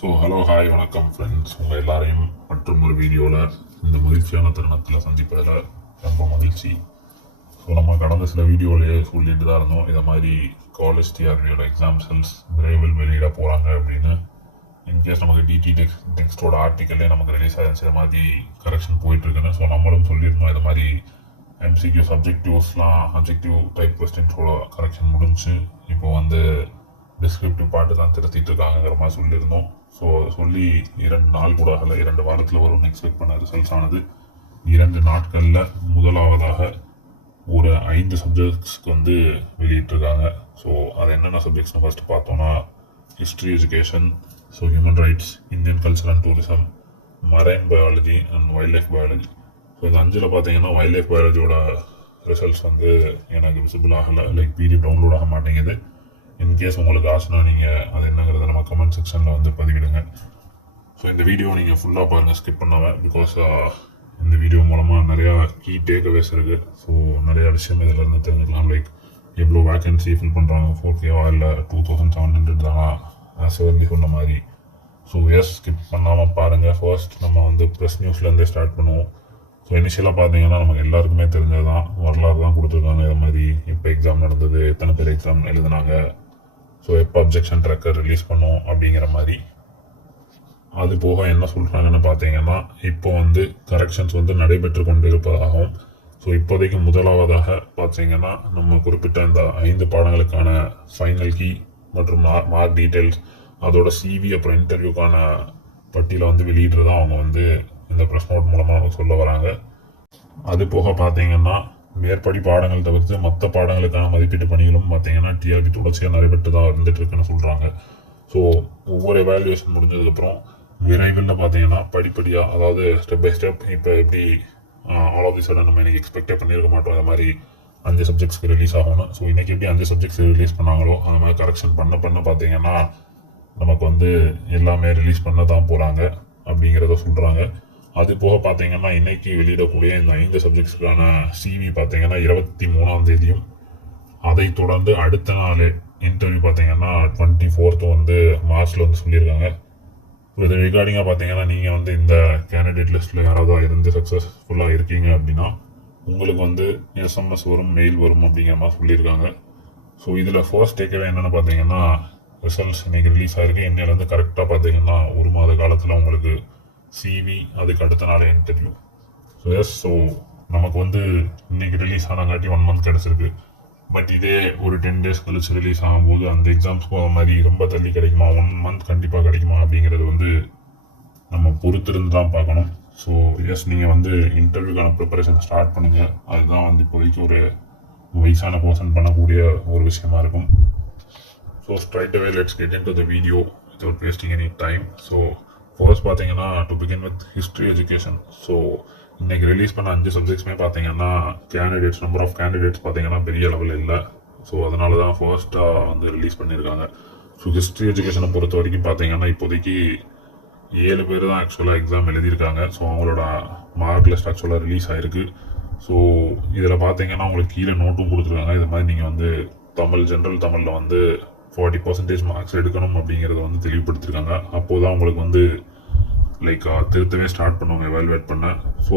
Hello hi வணக்கம் friends. உங்கள் எல்லாரையும் மற்றும் ஒரு வீடியோவில் இந்த மகிழ்ச்சியான தருணத்தில் சந்திப்பதில் ரொம்ப மகிழ்ச்சி. நம்ம கடந்த சில வீடியோவிலேயே சொல்லிட்டு தான் இருந்தோம், இதை மாதிரி காலேஜ் டிஆர்பியோட எக்ஸாம் ரிசல்ட்ஸ் விரைவில் வெளியிட போகிறாங்க அப்படின்னு. இன்கேஸ் நமக்கு டிடி டெக்ஸ்டோட ஆர்டிக்கல்லே நமக்கு ரிலீஸ் ஆகிருந்துச்சு, இதை மாதிரி கரெக்ஷன் போயிட்டுருக்குன்னு. நம்மளும் சொல்லியிருந்தோம் இதை மாதிரி எம்சிக்யூ சப்ஜெக்டிவ் டைப் கொஸ்டின்ஸோட கரெக்ஷன் முடிஞ்சு இப்போ டிஸ்கிரிப்டிவ் பாட்டு தான் திருத்திட்டு இருக்காங்கிற மாதிரி சொல்லியிருந்தோம். சொல்லி 2 நாள் கூட ஆகலை, 2 வாரத்தில் வரும்னு எக்ஸ்பெக்ட் பண்ண ரிசல்ட்ஸ் ஆனது 2 நாட்களில் முதலாவதாக ஒரு 5 சப்ஜெக்ட்ஸ்க்கு வெளியிட்டிருக்காங்க. அது என்னென்ன சப்ஜெக்ட்ஸ்னு ஃபஸ்ட்டு பார்த்தோன்னா, history education, human rights, Indian culture and tourism, marine biology and wild life biology. இந்த 5ல் பார்த்தீங்கன்னா வைல்ட் லைஃப் பயாலஜியோட ரிசல்ட்ஸ் எனக்கு விசிபிள் ஆகலை, பிடிஎஃப் டவுன்லோட் ஆக மாட்டேங்குது. இன்கேஸ் உங்களுக்கு ஆசைனா நீங்கள் அது என்னங்கிறத நம்ம கமெண்ட் செக்ஷனில் பதிவிடுங்க. இந்த வீடியோ நீங்கள் ஃபுல்லாக பாருங்கள், ஸ்கிப் பண்ணாமல். பிகாஸ் இந்த வீடியோ மூலமாக நிறையா கீ டேக்அவேஸ் இருக்குது. நிறையா விஷயம் இதிலேருந்து தெரிஞ்சுக்கலாம். எவ்வளோ வேக்கன்சி ஃபில் பண்ணுறாங்க, 4K இல்லை 2700 தானா சிவர்லி சொன்ன மாதிரி. ஸ்கிப் பண்ணாமல் பாருங்கள். ஃபர்ஸ்ட் நம்ம ப்ரெஸ் நியூஸ்லேருந்தே ஸ்டார்ட் பண்ணுவோம். இனிஷியலாக பார்த்தீங்கன்னா நமக்கு எல்லாருக்குமே தெரிஞ்சது தான், வரலாறு தான் கொடுத்துருக்காங்க. இது மாதிரி இப்போ எக்ஸாம் நடந்தது, எத்தனை பேர் எக்ஸாம் எழுதுனாங்க, எப்போ அப்ஜெக்ஷன் ட்ரக்கர் ரிலீஸ் பண்ணோம் அப்படிங்கிற மாதிரி. அது போக என்ன சொல்கிறாங்கன்னு பார்த்தீங்கன்னா, இப்போ கரெக்ஷன்ஸ் நடைபெற்று கொண்டு இருப்பதாகவும், இப்போதைக்கு முதலாவதாக பார்த்தீங்கன்னா நம்ம குறிப்பிட்ட இந்த 5 பாடங்களுக்கான ஃபைனல் கீ மற்றும் மார்க் டீட்டெயில்ஸ், அதோட சிவி அப்புறம் இன்டர்வியூக்கான பட்டியலை வெளியிடுறதா அவங்க இந்த ப்ரெஸ் நோட் மூலமாக நமக்கு சொல்ல வராங்க. அது போக பார்த்தீங்கன்னா மேற்படி பாடங்கள் தவிர்த்து மற்ற பாடங்களுக்கான மதிப்பீட்டு பணிகளும் பார்த்தீங்கன்னா டிஆர்பி தொடர்ச்சியாக நடைபெற்று தான் இருந்துட்டு இருக்குன்னு சொல்கிறாங்க. ஒவ்வொரு எவாலுவேஷன் முடிஞ்சதுக்கப்புறம் விரைவில் பார்த்தீங்கன்னா படிப்படியாக, அதாவது ஸ்டெப் பை ஸ்டெப், இப்போ எப்படி ஆல் ஆஃப் தி சடன் நம்ம இன்றைக்கி எக்ஸ்பெக்டே பண்ணியிருக்க மாட்டோம் அது மாதிரி 5 சப்ஜெக்ட்ஸ்க்கு ரிலீஸ் ஆகணும். இன்றைக்கி எப்படி 5 சப்ஜெக்ட்ஸ் ரிலீஸ் பண்ணாங்களோ அது மாதிரி கரெக்ஷன் பண்ண பார்த்தீங்கன்னா நமக்கு எல்லாமே ரிலீஸ் பண்ண தான் போகிறாங்க அப்படிங்கிறத சொல்கிறாங்க. அது போக பார்த்தீங்கன்னா இன்னைக்கு வெளியிடக்கூடிய இந்த 5 சப்ஜெக்ட்ஸுக்கான சிவி பார்த்தீங்கன்னா 23ஆம் தேதியும், அதை தொடர்ந்து அடுத்த நாள் இன்டர்வியூ பார்த்தீங்கன்னா 24th மார்ச்சில் சொல்லியிருக்காங்க. இது ரிகார்டிங்காக பார்த்தீங்கன்னா நீங்கள் இந்த கேண்டிடேட் லிஸ்ட்டில் யாராவது இருந்து சக்ஸஸ்ஃபுல்லாக இருக்கீங்க அப்படின்னா உங்களுக்கு எஸ்எம்எஸ் வரும், மெயில் வரும் அப்படிங்கிற மாதிரி சொல்லியிருக்காங்க. இதில் ஃபர்ஸ்ட் டேக்கவே என்னென்னு பார்த்தீங்கன்னா, ரிசல்ட்ஸ் இன்றைக்கி ரிலீஸ் ஆகிருக்கு. இன்னிலேருந்து கரெக்டாக பார்த்தீங்கன்னா 1 மாத காலத்தில் உங்களுக்கு சிவி, அதுக்கு அடுத்த நாள் இன்டர்வியூ. நமக்கு இன்னைக்கு ரிலீஸ் ஆனங்காட்டி 1 மந்த் கிடச்சிருக்கு. பட் இதே ஒரு 10 days கழிச்சு ரிலீஸ் ஆகும்போது அந்த எக்ஸாம்ஸ் போகிற மாதிரி ரொம்ப தள்ளி கிடைக்குமா, 1 மந்த் கண்டிப்பாக கிடைக்குமா அப்படிங்கிறது நம்ம பொறுத்திருந்து தான் பார்க்கணும். நீங்கள் இன்டர்வியூக்கான ப்ரிப்பரேஷன் ஸ்டார்ட் பண்ணுங்கள். அதுதான் இப்போதைக்கு ஒரு வயசான பர்சன் பண்ணக்கூடிய ஒரு விஷயமா இருக்கும். Straight away let's get into the video without wasting any time. First பார்த்தீங்கன்னா to begin with history education. இன்னைக்கு ரிலீஸ் பண்ண 5 சப்ஜெக்ட்ஸுமே பார்த்தீங்கன்னா நம்பர் ஆஃப் கேண்டிடேட்ஸ் பார்த்தீங்கன்னா பெரிய லெவலில் இல்லை. அதனால தான் ஃபர்ஸ்ட்டாக ரிலீஸ் பண்ணியிருக்காங்க. ஹிஸ்ட்ரி எஜுகேஷனை பொறுத்த வரைக்கும் பார்த்தீங்கன்னா இப்போதைக்கு 7 பேர் தான் ஆக்சுவலாக எக்ஸாம் எழுதியிருக்காங்க. அவங்களோட மார்க் லிஸ்ட் ஆக்சுவலாக ரிலீஸ் ஆகிருக்கு. இதில் பார்த்தீங்கன்னா உங்களுக்கு கீழே நோட்டும் கொடுத்துருக்காங்க. இது மாதிரி நீங்கள் ஜென்ரல் தமிழில் 40% மார்க்ஸ் எடுக்கணும் அப்படிங்கிறத தெளிவுபடுத்திருக்காங்க. அப்போது தான் உங்களுக்கு திருத்தவே ஸ்டார்ட் பண்ணுவாங்க எவாலுவேட் பண்ண.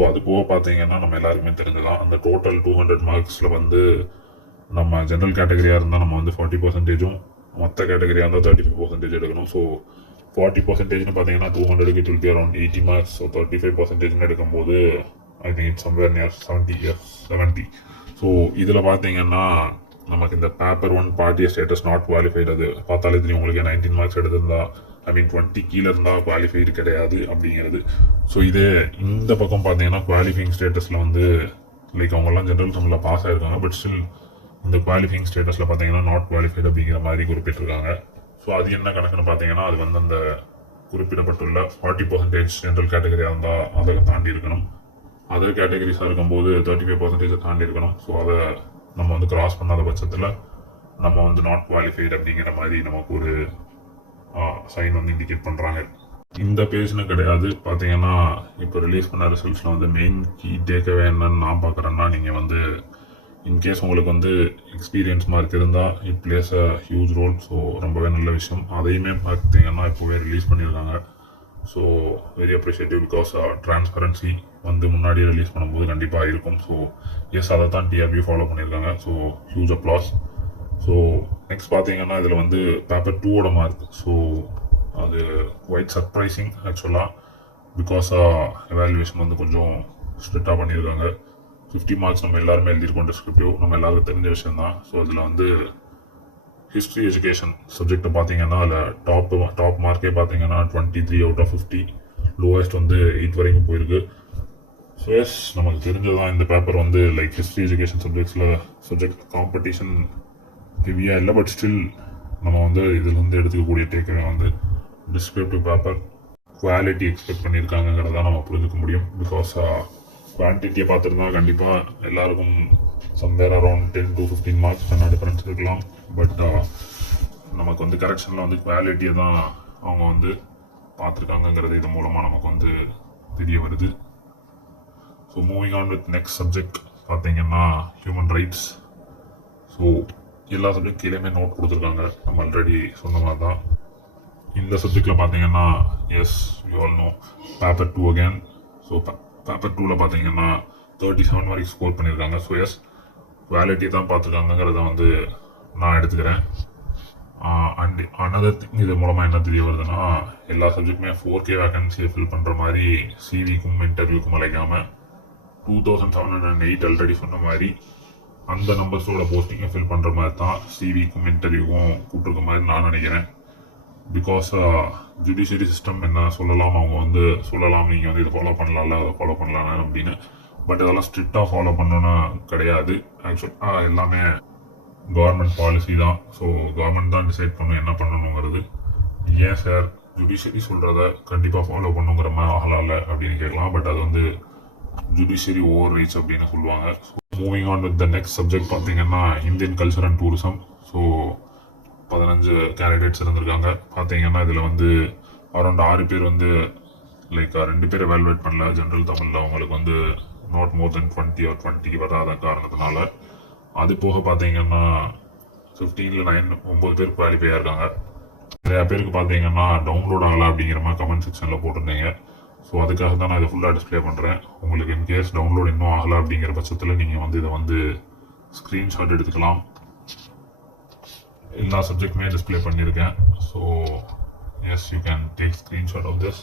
அது போக பார்த்தீங்கன்னா நம்ம எல்லாருக்குமே தெரிஞ்சதான், அந்த டோட்டல் 200 மார்க்ஸில் நம்ம ஜென்ரல் கேட்டகரியாக இருந்தால் நம்ம 40%, மற்ற கேட்டகரியாக இருந்தால் 35% எடுக்கணும். 40%ன்னு பார்த்தீங்கன்னா 200க்கு it will be around 80 marks. 35% எடுக்கும்போது I think it's somewhere near 70. இதில் பார்த்தீங்கன்னா நமக்கு இந்த paper 1 party status not qualified, அது பார்த்தாலே தெரியும் உங்களுக்கு 19 மார்க்ஸ் எடுத்திருந்தா, 20 கீழே இருந்தால் குவாலிஃபைடு கிடையாது அப்படிங்கிறது. இதே இந்த பக்கம் பார்த்தீங்கன்னா குவாலிஃபைங் ஸ்டேட்டஸில் அவங்கெல்லாம் ஜென்ரல் தமிழில் பாஸ் ஆகிருக்காங்க. பட் ஸ்டில் இந்த குவாலிஃபைங் ஸ்டேட்டஸில் பார்த்தீங்கன்னா நாட் குவாலிஃபைடு அப்படிங்கிற மாதிரி குறிப்பிட்டிருக்காங்க. அது என்ன கணக்குன்னு பார்த்தீங்கன்னா அது அந்த குறிப்பிடப்பட்டுள்ள 40% ஜென்ரல் கேட்டகரியாக இருந்தால் அதை தாண்டி இருக்கணும். அதர் கேட்டகரிஸாக இருக்கும்போது 35% தாண்டி இருக்கணும். அதை நம்ம கிராஸ் பண்ணாத பட்சத்தில் நம்ம நாட் குவாலிஃபைடு அப்படிங்கிற மாதிரி நமக்கு ஒரு சைன் இண்டிகேட் பண்ணுறாங்க. இந்த பேஜ்னு கிடையாது. பார்த்தீங்கன்னா இப்போ ரிலீஸ் பண்ண ரிசல்ட்ஸில் மெயின் கீ டேக்கவே என்னன்னு நான் பார்க்குறேன்னா, நீங்கள் இன்கேஸ் உங்களுக்கு வந்து எக்ஸ்பீரியன்ஸ் மார்க் இருந்தால் it plays a huge role. So ரொம்பவே நல்ல விஷயம். அதையுமே பார்த்தீங்கன்னா இப்போவே ரிலீஸ் பண்ணியிருக்காங்க. So very appreciative because transparency வந்து முன்னாடியே ரிலீஸ் பண்ணும்போது கண்டிப்பாக இருக்கும். ஸோ எஸ், அதை தான் டிஆர்பி ஃபாலோ பண்ணியிருக்காங்க. So huge applause. So next பார்த்தீங்கன்னா இதில் வந்து பேப்பர் 2ஓட மார்க். ஸோ அது குவைட் சர்ப்ரைசிங் ஆக்சுவலாக பிகாஸ் எவாலுவேஷன் வந்து கொஞ்சம் ஸ்ட்ரிக்டாக பண்ணியிருக்காங்க. 50 மார்க்ஸ் நம்ம எல்லாருமே எழுதியிருக்கோம். டிஸ்கிரிப்டிவ் நம்ம எல்லாருக்கும் தெரிஞ்ச விஷயம் தான். ஸோ அதில் வந்து ஹிஸ்ட்ரி எஜுகேஷன் சப்ஜெக்ட் பார்த்தீங்கன்னா அதில் டாப் மார்க்கே பார்த்தீங்கன்னா 23 அவுட் ஆஃப் 50, லோவஸ்ட் வந்து 8 வரைக்கும் போயிருக்கு. ஸோ எஸ், நமக்கு தெரிஞ்சதான் இந்த பேப்பர் வந்து like history education subject competition ஹெவியாக இல்லை. பட் ஸ்டில் நம்ம வந்து இதில் வந்து எடுத்துக்கக்கூடிய டேக்கவே வந்து டிஸ்கிரிப்டிவ் பேப்பர் குவாலிட்டி எக்ஸ்பெக்ட் பண்ணியிருக்காங்கிறத நம்ம புரிஞ்சுக்க முடியும். பிகாஸ் குவான்டிட்டியை பார்த்துருந்தா கண்டிப்பாக எல்லாருக்கும் somewhere around 10 to 15 marks difference இருக்கலாம். பட் நமக்கு வந்து கரெக்ஷனில் வந்து குவாலிட்டியை தான் அவங்க வந்து பார்த்துருக்காங்கங்கிறது இது மூலமாக நமக்கு வந்து தெரிய வருது. So moving on with next subject பார்த்தீங்கன்னா ஹியூமன் ரைட்ஸ். ஸோ எல்லா சப்ஜெக்ட் கீழேயுமே நோட் கொடுத்துருக்காங்க. நம்ம ஆல்ரெடி சொன்ன மாதிரி தான் இந்த சப்ஜெக்டில் பார்த்தீங்கன்னா as you all know paper 2 again. So paper 2ல் பார்த்தீங்கன்னா 37 வரைக்கும் ஸ்கோர் பண்ணியிருக்காங்க. ஸோ எஸ், குவாலிட்டி தான் பார்த்துருக்காங்கிறத வந்து நான் எடுத்துக்கிறேன். அண்ட் அனதர் திங் இது மூலமாக என்ன தெரிய வருதுன்னா எல்லா சப்ஜெக்ட்டுமே 4K வேகன்சியை ஃபில் பண்ணுற மாதிரி சிவிக்கும் இன்டர்வியூக்கும் அழைக்காமல் 2708 ஆல்ரெடி சொன்ன மாதிரி அந்த நம்பர்ஸோட போஸ்டிங்கை ஃபில் பண்ணுற மாதிரி தான் சிவிக்கும் இன்டர்வியூக்கும் கூப்பிட்ருக்க மாதிரி நான் நினைக்கிறேன். பிகாஸ் ஜுடிஷியரி சிஸ்டம் என்ன சொல்லலாம், அவங்க வந்து சொல்லலாம் நீங்கள் வந்து இதை ஃபாலோ பண்ணலாம்ல அதை ஃபாலோ பண்ணலாம் அப்படின்னு. பட் இதெல்லாம் ஸ்ட்ரிக்டாக ஃபாலோ பண்ணணும்னா கிடையாது. ஆக்சுவலாக எல்லாமே கவர்மெண்ட் பாலிசி தான். ஸோ கவர்மெண்ட் தான் டிசைட் பண்ணணும் என்ன பண்ணணுங்கிறது. ஏன் சார் ஜுடிஷியரி சொல்கிறத கண்டிப்பாக ஃபாலோ பண்ணுங்கிற மாதிரி ஆகலாம்ல அப்படின்னு கேட்கலாம். பட் அது வந்து ஜுடிஷியரி ஓவர் ரீச் அப்படின்னு சொல்லுவாங்க. Moving on with the next subject பார்த்தீங்கன்னா Indian culture and tourism. So 15 candidates இருந்திருக்காங்க. பார்த்தீங்கன்னா இதில் வந்து அரௌண்ட் 6 பேர் வந்து லைக் 2 பேர் எவாலுவேட் பண்ணல. ஜென்ரல் தமிழில் அவங்களுக்கு வந்து நாட் மோர் தென் 20 or 20 வராத காரணத்தினால. அது போக பார்த்தீங்கன்னா 15ல் 9 பேர் குவாலிஃபை ஆயிருக்காங்க. நிறையா பேருக்கு பார்த்தீங்கன்னா டவுன்லோட் ஆகலை அப்படிங்கிற மாதிரி கமெண்ட் செக்ஷனில் போட்டிருந்தீங்க. ஸோ அதுக்காக தான் நான் இதை ஃபுல்லாக டிஸ்பிளே பண்ணுறேன். உங்களுக்கு இன்கேஸ் டவுன்லோட் இன்னும் ஆகலை அப்படிங்கிற பட்சத்தில் நீங்கள் வந்து இதை வந்து ஸ்க்ரீன்ஷாட் எடுத்துக்கலாம். எல்லா சப்ஜெக்ட்டுமே டிஸ்பிளே பண்ணியிருக்கேன். So yes, you can take screenshot of this.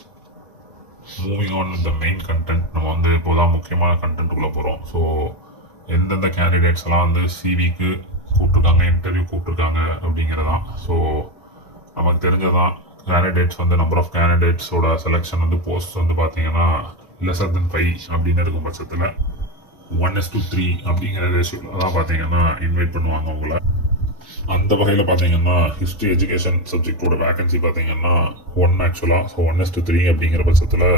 Moving on with the main content. நம்ம வந்து இப்போதான் முக்கியமான கண்டென்ட்டுக்குள்ளே போகிறோம். ஸோ எந்தெந்த கேண்டிடேட்ஸ் எல்லாம் வந்து சிவிக்கு கூப்பிட்ருக்காங்க, இன்டர்வியூ கூப்பிட்ருக்காங்க அப்படிங்கிறதான். ஸோ நமக்கு தெரிஞ்சதான் கேண்டிடேட்ஸ் வந்து நம்பர் ஆஃப் கேண்டிடேட்ஸோட செலெக்ஷன் வந்து போஸ்ட் வந்து பார்த்தீங்கன்னா லெஸர் தென் 5 அப்படின்னு இருக்கும் பட்சத்தில் 1:3 அப்படிங்கிற ரேஷியோவில் தான் பார்த்தீங்கன்னா இன்வைட் பண்ணுவாங்க உங்களை. அந்த வகையில் பார்த்தீங்கன்னா ஹிஸ்ட்ரி எஜுகேஷன் சப்ஜெக்டோட வேகன்சி பார்த்தீங்கன்னா 1 ஆக்சுவலாக. ஸோ 1:3 அப்படிங்கிற பட்சத்தில்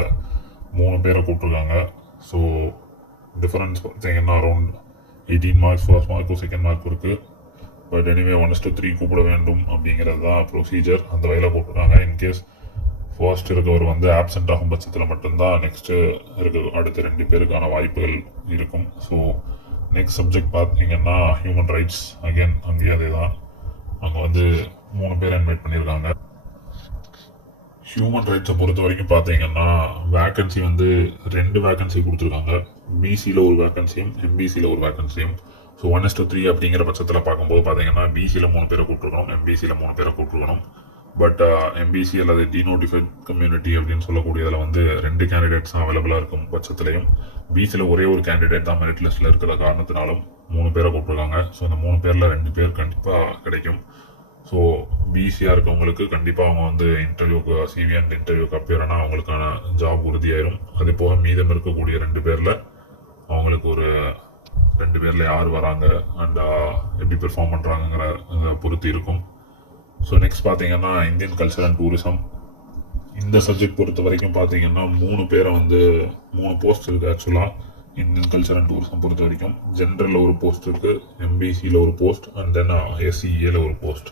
3 பேரை கூப்பிட்ருக்காங்க. ஸோ டிஃபரன்ஸ் பார்த்தீங்கன்னா அரௌண்ட் 18 மார்க்ஸ் ஃபர்ஸ்ட் மார்க்கும் செகண்ட் மார்க்கும் இருக்குது. பட் எனிவே 1:3 கூப்பிட வேண்டும் அப்படிங்கிறது தான் ப்ரொசீஜர். அந்த வகையில் கூப்பிட்ருக்காங்க. இன்கேஸ் ஃபர்ஸ்ட் இருக்கவர் வந்து ஆப்சென்ட் ஆகும் பட்சத்தில் மட்டும்தான் நெக்ஸ்ட்டு அடுத்த 2 பேருக்கான வாய்ப்புகள் இருக்கும். ஸோ நெக்ஸ்ட் சப்ஜெக்ட் பார்த்தீங்கன்னா ஹியூமன் ரைட்ஸ். அகேன் அங்கேயே அதே தான். அங்கே வந்து 3 பேர் இன்வைட் பண்ணியிருக்காங்க. ஹியூமன் ரைட்ஸை பொறுத்த வரைக்கும் பார்த்தீங்கன்னா வேக்கன்சி வந்து 2 வேக்கன்சி கொடுத்துருக்காங்க. பிசியில் ஒரு வேக்கன்சியும் எம்பிசியில் ஒரு வேக்கன்சியும். ஸோ 1:3 அப்படிங்கிற பட்சத்தில் பார்க்கும்போது பார்த்தீங்கன்னா பிசியில் 3 பேரை கூப்பிட்ருக்கணும், எம்பிசியில் 3 பேரை கூப்பிட்ருக்கணும். பட் எம்பிசி அல்லது டிநோட்டிஃபைட் கம்யூனிட்டி அப்படின்னு சொல்லக்கூடியதில் வந்து 2 கேண்டிடேட்ஸ் தான் அவைலபிளாக இருக்கும் பட்சத்துலையும் பிசியில் ஒரே ஒரு கேண்டிடேட் தான் மெரிட் லிஸ்ட்டில் இருக்கிற காரணத்தினாலும் 3 பேரை கூப்பிட்ருக்காங்க. ஸோ இந்த 3 பேரில் 2 பேர் கண்டிப்பாக கிடைக்கும். ஸோ பிசியாக இருக்கவங்களுக்கு கண்டிப்பாக அவங்க வந்து இன்டர்வியூக்கு சிவி அண்ட் இன்டர்வியூக்கு அப்பியர் ஆனால் அவங்களுக்கான ஜாப் உறுதியாயிரும். அதே போக மீதம் இருக்கக்கூடிய 2 பேரில் அவங்களுக்கு ஒரு 2 பேரில் யார் வராங்க அண்ட் எப்படி பெர்ஃபார்ம் பண்ணுறாங்கிற பொறுத்து இருக்கும். ஸோ நெக்ஸ்ட் பார்த்தீங்கன்னா இந்தியன் கல்ச்சர் அண்ட் டூரிசம். இந்த சப்ஜெக்ட் பொறுத்த வரைக்கும் பார்த்தீங்கன்னா 3 பேரை வந்து 3 போஸ்ட் இருக்குது ஆக்சுவலாக. இந்தியன் கல்ச்சர் அண்ட் டூரிசம் பொறுத்த வரைக்கும் ஜென்ரலில் ஒரு போஸ்ட் இருக்குது, எம்பிசியில் ஒரு போஸ்ட் அண்ட் தென் எஸ்சிஏல ஒரு போஸ்ட்.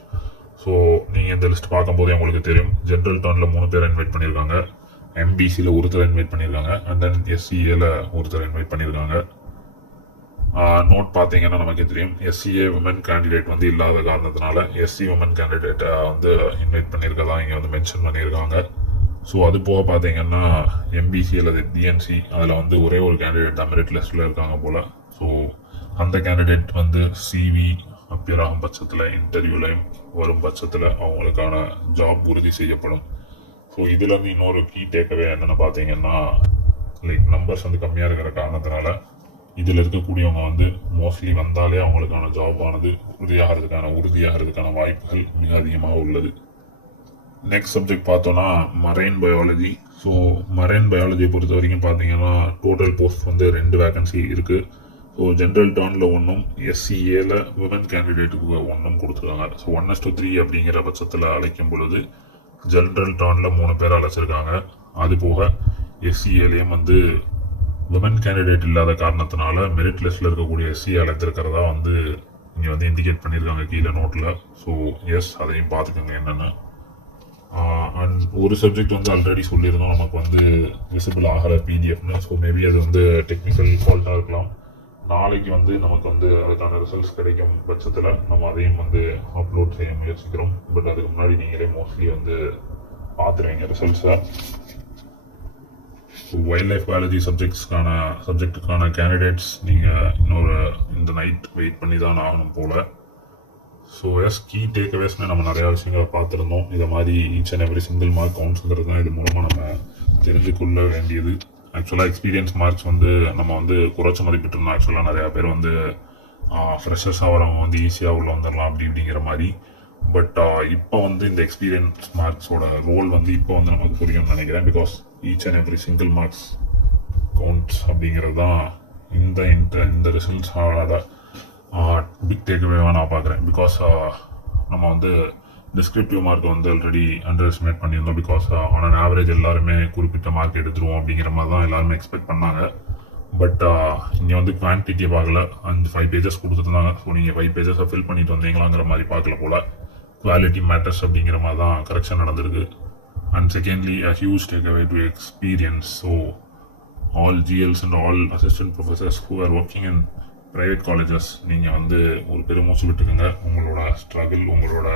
ஸோ நீங்கள் இந்த லிஸ்ட் பார்க்கும்போதே உங்களுக்கு தெரியும். ஜென்ரல் டர்னில் 3 பேரை இன்வைட் பண்ணியிருக்காங்க, எம்பிசியில் ஒருத்தர் இன்வைட் பண்ணியிருக்காங்க அண்ட் தென் எஸ்சிஏல ஒருத்தர் இன்வைட் பண்ணியிருக்காங்க. நோட் பார்த்தீங்கன்னா நமக்கு தெரியும் எஸ்சிஏ உமன் கேண்டிடேட் வந்து இல்லாத காரணத்தினால எஸ்சி உமன் கேண்டிடேட்டை வந்து இன்வைட் பண்ணியிருக்கதான் இங்கே வந்து மென்ஷன் பண்ணியிருக்காங்க. ஸோ அது போக பார்த்தீங்கன்னா எம்பிசி அல்லது டிஎன்சி அதில் வந்து ஒரே ஒரு கேண்டிடேட் தான் மெரிட் லிஸ்ட்டில் இருக்காங்க போல். ஸோ அந்த கேண்டிடேட் வந்து சிவி அப்பியர் ஆகும் பட்சத்தில் இன்டர்வியூலையும் வரும் பட்சத்தில் அவங்களுக்கான ஜாப் உறுதி செய்யப்படும். ஸோ இதுலேருந்து இன்னொரு கீ டேக்கவே என்னென்னு பார்த்தீங்கன்னா லைக் நம்பர்ஸ் வந்து கம்மியாக இருக்கிற காரணத்தினால இதில் இருக்கக்கூடியவங்க வந்து மோஸ்ட்லி வந்தாலே அவங்களுக்கான ஜாப் ஆனது உறுதியாகிறதுக்கான வாய்ப்புகள் மிக அதிகமாக உள்ளது. நெக்ஸ்ட் சப்ஜெக்ட் பார்த்தோன்னா மரைன் பயாலஜி. ஸோ மரைன் பயாலஜியை பொறுத்த வரைக்கும் பார்த்தீங்கன்னா டோட்டல் போஸ்ட் வந்து 2 வேகன்சி இருக்குது. ஸோ ஜென்ரல் டர்னில் ஒன்றும் எஸ்சிஏல விமன் கேண்டிடேட்டுக்கு ஒன்றும் கொடுத்துருக்காங்க. ஸோ 1:3 அப்படிங்கிற பட்சத்தில் அழைக்கும் பொழுது ஜென்ரல் டர்னில் 3 பேர் அழைச்சிருக்காங்க. அது போக எஸ்சிஏலையும் வந்து விமன் கேண்டிடேட் இல்லாத காரணத்தினால மெரிட் லிஸ்ட்டில் இருக்கக்கூடிய எஸ்சிஏ அழைத்திருக்கிறதா வந்து இங்கே வந்து இண்டிகேட் பண்ணியிருக்காங்க கீழே நோட்டில். ஸோ எஸ் அதையும் பார்த்துக்கோங்க என்னென்னு. அண்ட் ஒரு சப்ஜெக்ட் வந்து ஆல்ரெடி சொல்லியிருந்தோம் நமக்கு வந்து விசிபிள் ஆகிற பிடிஎஃப்னு. ஸோ மேபி அது வந்து டெக்னிக்கல் ஃபால்ட்டாக இருக்கலாம். நாளைக்கு வந்து நமக்கு வந்து அதுக்கான ரிசல்ட்ஸ் கிடைக்கும் பட்சத்தில் நம்ம அதையும் வந்து அப்லோட் செய்ய முயற்சிக்கிறோம். பட் அதுக்கு முன்னாடி நீங்களே மோஸ்ட்லி வந்து பார்த்துருவீங்க ரிசல்ட்ஸை. ஸோ வைல்ட் லைஃப் பயாலஜி சப்ஜெக்டுக்கான கேண்டிடேட்ஸ் நீங்கள் இந்த நைட் வெயிட் பண்ணி தான் ஆகணும் போல். ஸோ எஸ் கீ டேக்அவேஸ்மே நம்ம நிறையா விஷயங்களை பார்த்துருந்தோம். இதை மாதிரி each and every single mark கவுண்ட்ஸுங்கிறது தான் இது மூலமாக நம்ம தெரிஞ்சு கொள்ள வேண்டியது. ஆக்சுவலாக எக்ஸ்பீரியன்ஸ் மார்க்ஸ் வந்து நம்ம வந்து குறைச்ச மதிப்பிட்டிருந்தோம். ஆக்சுவலாக நிறையா பேர் வந்து ஃப்ரெஷர்ஸாக வரவங்க வந்து ஈஸியாக உள்ள வந்துடலாம் அப்படிங்கிற மாதிரி. பட் இப்போ வந்து இந்த எக்ஸ்பீரியன்ஸ் மார்க்ஸோட ரோல் வந்து இப்போ வந்து நமக்கு புரியும்னு நினைக்கிறேன். Because each and every single marks counts அப்படிங்கிறது தான் இந்த ரிசல்ட்ஸோட பிக் டேக்அவேவாக நான் பார்க்குறேன். பிகாஸ் நம்ம வந்து டிஸ்கிரிப்டிவ் மார்க் வந்து ஆல்ரெடி அண்டர் எஸ்டிமேட் பண்ணியிருந்தோம். பிகாஸ் ஆன் அன் ஆவரேஜ் எல்லாருமே குறிப்பிட்ட மார்க் எடுத்துருவோம் அப்படிங்கிற மாதிரி தான் எல்லாருமே எக்ஸ்பெக்ட் பண்ணாங்க. பட் இங்கே வந்து குவான்டிட்டியை பார்க்கல. 5 பேஜஸ் கொடுத்துருந்தாங்க. ஸோ நீங்கள் 5 பேஜஸை ஃபில் பண்ணிட்டு வந்தீங்களாங்கிற மாதிரி பார்க்கல போல். குவாலிட்டி மேட்டர்ஸ் அப்படிங்கிற மாதிரி தான் கரெக்ஷன் நடந்திருக்கு. And secondly a huge takeaway to experience. So all GLs and all assistant professors who are working in private colleges நீங்கள் வந்து ஒரு பெருமூச்சு விட்டுக்குங்க. உங்களோட ஸ்ட்ரகிள், உங்களோட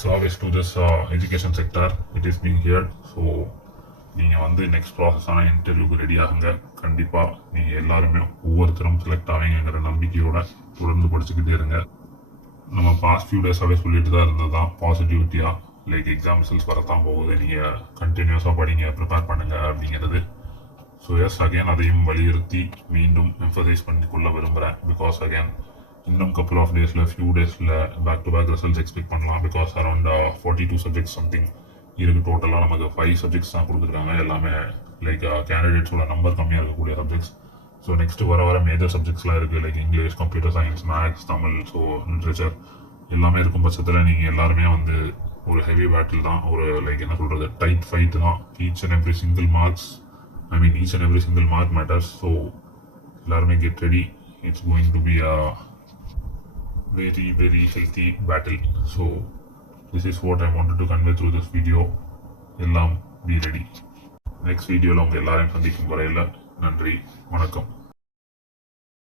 service to this education sector it is being here. So நீங்கள் வந்து next ப்ராசஸான இன்டர்வியூக்கு ரெடி ஆகுங்க. கண்டிப்பாக நீங்கள் எல்லாருமே ஒவ்வொருத்தரும் செலக்ட் ஆவீங்கிற நம்பிக்கையோட தொடர்ந்து படிச்சுக்கிட்டே இருங்க. நம்ம பாஸ்ட் ஃபியூ டேஸாகவே சொல்லிட்டு தான் இருந்தது தான் பாசிட்டிவிட்டியாக லைக் எக்ஸாம் ரிசல்ட்ஸ் வரத்தான் போகுது, நீங்கள் கண்டினியூஸாக படிங்க, ப்ரிப்பேர் பண்ணுங்கள் அப்படிங்கிறது. ஸோ எஸ் அகேன் அதையும் வலியுறுத்தி மீண்டும் எம்ஃபசைஸ் பண்ணிக்கொள்ள விரும்புகிறேன். பிகாஸ் அகேன் இன்னும் கப்புள் ஆஃப் டேஸில் ஃபியூ டேஸில் back to back results expect பண்ணலாம். பிகாஸ் அரௌண்ட் 42 சப்ஜெக்ட்ஸ் சம்திங் இருக்குது. டோட்டலாக நமக்கு 5 சப்ஜெக்ட்ஸ் தான் கொடுத்துருக்காங்க. எல்லாமே லைக் கேண்டிடேட்ஸோட நம்பர் கம்மியாக இருக்கக்கூடிய சப்ஜெக்ட்ஸ். ஸோ நெக்ஸ்ட் வர மேஜர் சப்ஜெக்ட்ஸ்லாம் இருக்குது. Like English, computer science, maths, Tamil, so literature எல்லாமே இருக்கும் பட்சத்தில் நீங்கள் எல்லாருமே வந்து ஒரு ஹெவி பேட்டில் தான். ஒரு லைக் என்ன சொல்கிறது, டைட் ஃபைட் தான். each and every single mark matters. So எல்லாருமே get ready. It's going to be a very very healthy battle. So this is what I wanted to convey through this video. எல்லாம் be ready. Next வீடியோவில் உங்கள் எல்லாரையும் சந்திக்கும் வரையில் நன்றி, வணக்கம்.